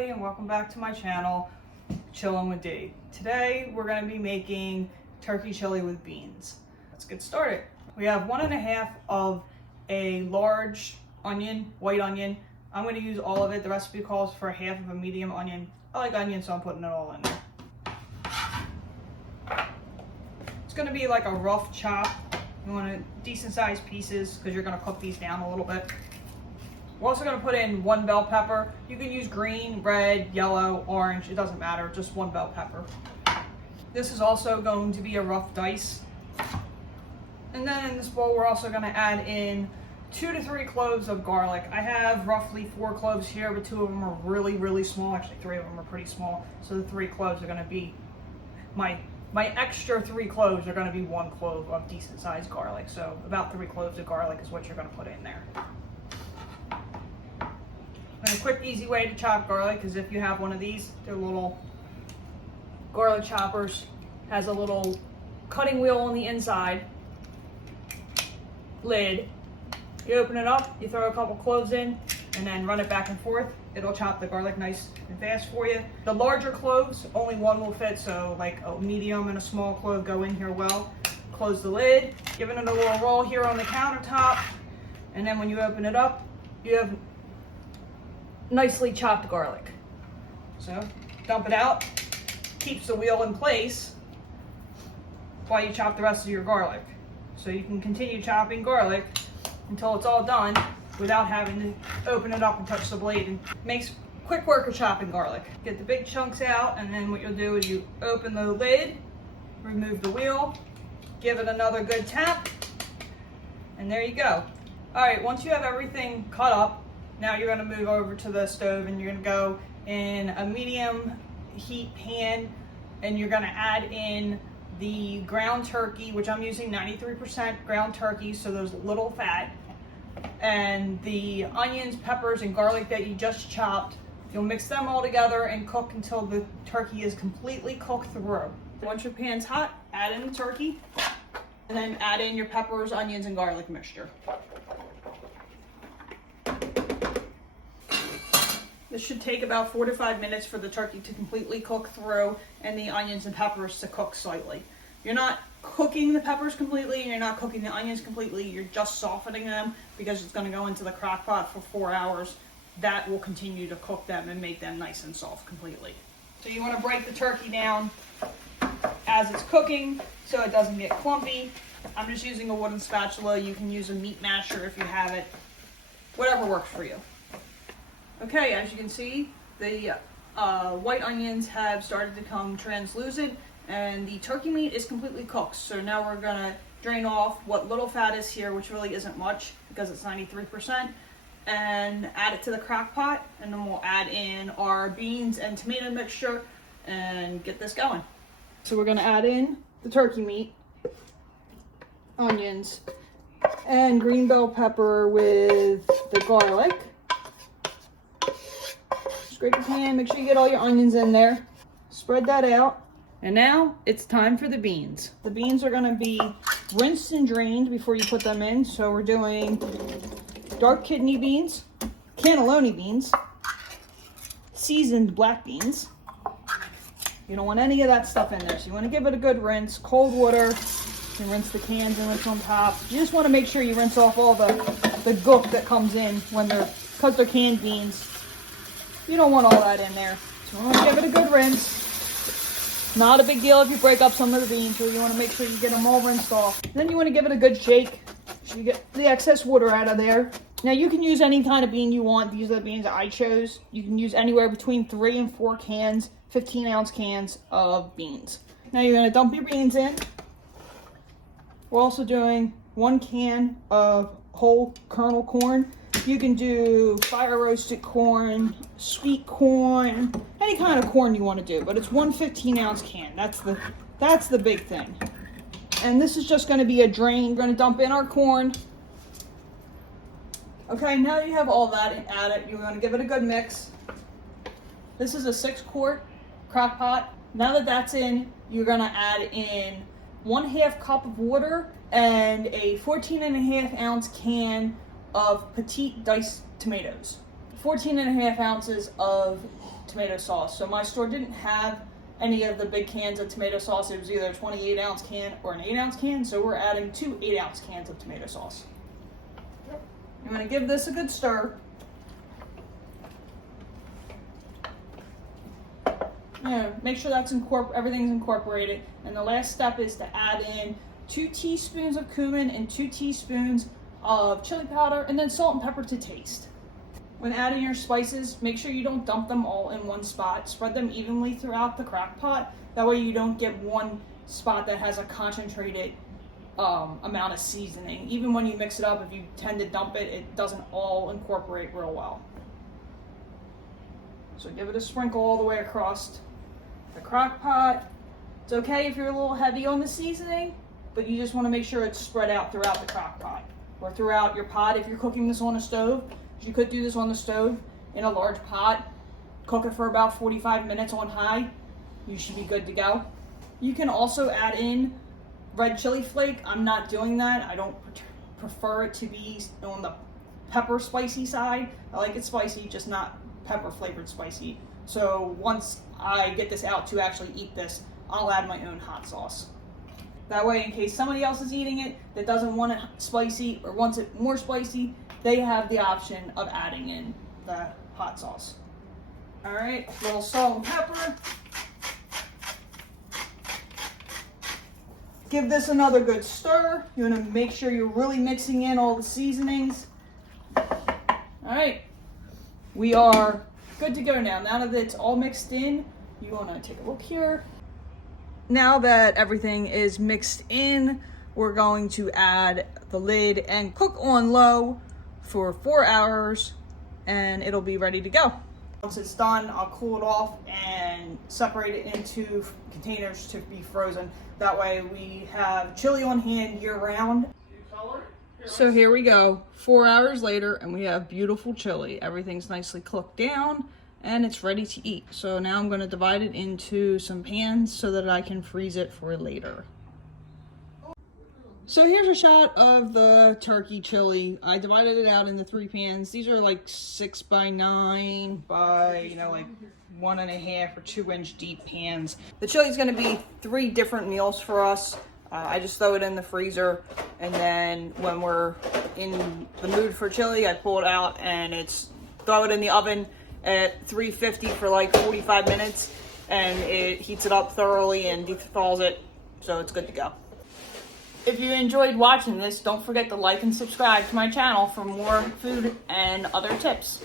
everybody, and welcome back to my channel, Chillin' with D. Today we're going to be making turkey chili with beans. Let's get started. We have 1.5 of a large onion, white onion. I'm going to use all of it. The recipe calls for 1/2 of a medium onion. I like onion, so I'm putting it all in there. It's going to be like a rough chop. You want decent sized pieces because you're going to cook these down a little bit. We're also going to put in 1 bell pepper. You can use green, red, yellow, orange. It doesn't matter, just 1 bell pepper. This is also going to be a rough dice. And then in this bowl, we're also going to add in 2 to 3 cloves of garlic. I have roughly 4 cloves here, but 2 of them are really, really small. Actually, 3 of them are pretty small. So the 3 cloves are going to be, my extra 3 cloves are going to be 1 clove of decent sized garlic. So about 3 cloves of garlic is what you're going to put in there. And a quick, easy way to chop garlic is if you have one of these, they're little garlic choppers. Has a little cutting wheel on the inside, lid. You open it up, you throw a couple cloves in, and then run it back and forth. It'll chop the garlic nice and fast for you. The larger cloves, only 1 will fit, so like a medium and a small clove go in here well. Close the lid, giving it a little roll here on the countertop, and then when you open it up, you have nicely chopped garlic. So dump it out, keeps the wheel in place while you chop the rest of your garlic. So you can continue chopping garlic until it's all done without having to open it up and touch the blade. And makes quick work of chopping garlic. Get the big chunks out, and then what you'll do is you open the lid, remove the wheel, give it another good tap, and there you go. All right, once you have everything cut up, now you're going to move over to the stove and you're going to go in a medium heat pan, and you're going to add in the ground turkey, which I'm using 93% ground turkey, so there's little fat, and the onions, peppers, and garlic that you just chopped. You'll mix them all together and cook until the turkey is completely cooked through. Once your pan's hot, add in the turkey, and then add in your peppers, onions, and garlic mixture. This should take about 4 to 5 minutes for the turkey to completely cook through and the onions and peppers to cook slightly. You're not cooking the peppers completely, and you're not cooking the onions completely, you're just softening them because it's going to go into the crock pot for 4 hours. That will continue to cook them and make them nice and soft completely. So you want to break the turkey down as it's cooking so it doesn't get clumpy. I'm just using a wooden spatula. You can use a meat masher if you have it. Whatever works for you. Okay, as you can see, the white onions have started to become translucent, and the turkey meat is completely cooked. So now we're gonna drain off what little fat is here, which really isn't much because it's 93%, and add it to the crock pot, and then we'll add in our beans and tomato mixture and get this going. So we're gonna add in the turkey meat, onions, and green bell pepper with the garlic. Scrape your pan, make sure you get all your onions in there. Spread that out. And now it's time for the beans. The beans are gonna be rinsed and drained before you put them in. So we're doing dark kidney beans, cannelloni beans, seasoned black beans. You don't want any of that stuff in there. So you wanna give it a good rinse, cold water. You can rinse the cans and rinse on top. You just wanna make sure you rinse off all the gook that comes in when because they're canned beans. You don't want all that in there. So you want to give it a good rinse. Not a big deal if you break up some of the beans, so you want to make sure you get them all rinsed off. Then you want to give it a good shake so you get the excess water out of there. Now you can use any kind of bean you want. These are the beans that I chose. You can use anywhere between 3 and 4 cans, 15-ounce cans of beans. Now you're going to dump your beans in. We're also doing 1 can of whole kernel corn. You can do fire roasted corn, sweet corn, any kind of corn you want to do, but it's 1 15-ounce can. That's the big thing. And this is just going to be a drain. We're going to dump in our corn. Okay, now that you have all that and add it, you're going to give it a good mix. This is a 6-quart crock pot. Now that that's in, you're going to add in 1/2 cup of water and a 14.5-ounce can of petite diced tomatoes. 14.5 ounces of tomato sauce. So my store didn't have any of the big cans of tomato sauce. It was either a 28-ounce can or an 8-ounce can, so we're adding 2 8-ounce cans of tomato sauce. I'm going to give this a good stir. Make sure that's everything's incorporated. And the last step is to add in 2 teaspoons of cumin and 2 teaspoons of chili powder, and then salt and pepper to taste. When adding your spices, make sure you don't dump them all in one spot. Spread them evenly throughout the crock pot. That way you don't get one spot that has a concentrated amount of seasoning. Even when you mix it up, if you tend to dump it, it doesn't all incorporate real well. So give it a sprinkle all the way across the crock pot. It's okay if you're a little heavy on the seasoning, but you just want to make sure it's spread out throughout the crock pot or throughout your pot. If you're cooking this on a stove, you could do this on the stove in a large pot. Cook it for about 45 minutes on high. You should be good to go. You can also add in red chili flake. I'm not doing that. I don't prefer it to be on the pepper spicy side. I like it spicy, just not pepper flavored spicy. So once I get this out to actually eat this, I'll add my own hot sauce. That way, in case somebody else is eating it that doesn't want it spicy or wants it more spicy, they have the option of adding in the hot sauce. All right, a little salt and pepper. Give this another good stir. You want to make sure you're really mixing in all the seasonings. All right, we are good to go now. Now that it's all mixed in, you want to take a look here. Now that everything is mixed in, we're going to add the lid and cook on low for 4 hours, and it'll be ready to go. Once it's done, I'll cool it off and separate it into containers to be frozen. That way we have chili on hand year round. So here we go, 4 hours later, and we have beautiful chili. Everything's nicely cooked down and it's ready to eat. So now I'm going to divide it into some pans so that I can freeze it for later. So here's a shot of the turkey chili. I divided it out into 3 pans. These are like 6 by 9 by, like 1.5 or 2 inch deep pans. The chili is going to be 3 different meals for us. I just throw it in the freezer, and then when we're in the mood for chili, I pull it out and throw it in the oven at 350 for like 45 minutes, and it heats it up thoroughly and dethaws it, so it's good to go. If you enjoyed watching this, don't forget to like and subscribe to my channel for more food and other tips.